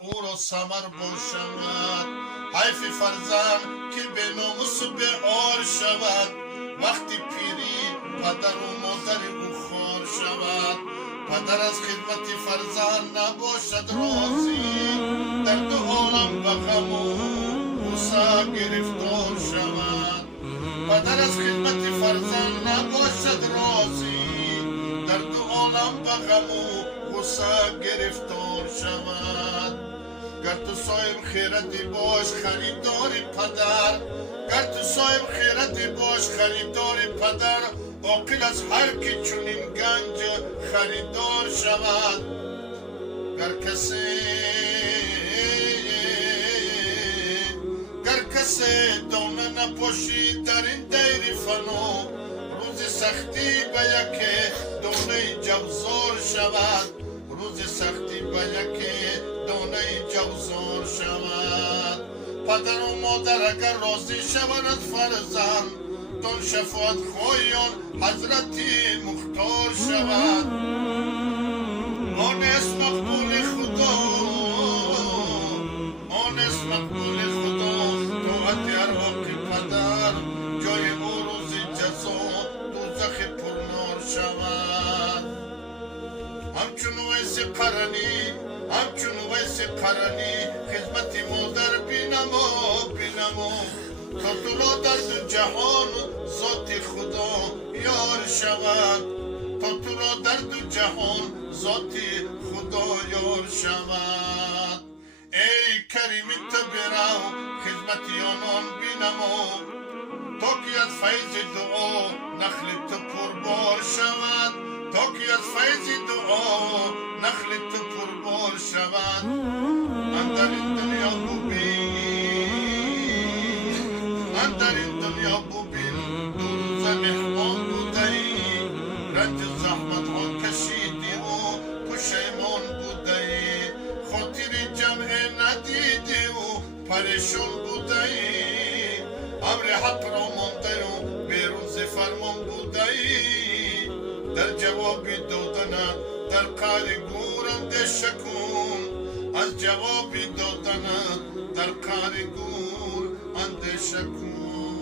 او را ثمر باشد. حیف فرزند که به ناموس به آر شود، وقتی پیری پدر و مادر او خوار شود. پدر از خدمت فرزند نباشد راضی، در دو عالم به غم و غصه گرفتار شود. پدر از خدمت فرزند نباشد راضی، در دو عالم به غم و غصه گرفتار شود. گر تو صاحب خیرتی باش خریدار پدر، گر تو صاحب خیرتی باش خریدار پدر، عاقل از هر که چنین گنج خریدار شود. گر کسی دانه نباشی در این دیر فنا، روز سختی به یک دانه جوزار شود. روز سختی به یک دانه جوزار شود. پدر و مادر اگر راضی شوند از فرزند، دان شفاعت خواهیان حضرتی مختار شود. آن است مقبول خدا، آن است مقبول خدا، طاعت ارواح پدر، جای او روز جزا دوزخ پرنار شود. همچون ویس قرنی، همچون ویس قرنی، خدمت مادر بینما بینما، تا تو را در دو جهان ذات خدا یار شود. تا تو را در دو جهان ذات خدا یار شود. ای کریم تبرو خدمت آنان بینما، تا که از فیض دعا نخل تو پربار شود. تا که از فیض دعا نخل تو پربار شود. اندر این دنیا ببین، اندر این دنیا ببین، دو روز مهمان بوده ای، رنج و زحمت ها کشیدی و پشیمان بوده ای، خاطر جمع ندیدی و پریشان بوده ای، امر حق را مانده و به روز فرمان بوده ای. در جواب دادنت در قعر گور اندیشه کن، از جواب دادنت در قعر گور اندیشه کن.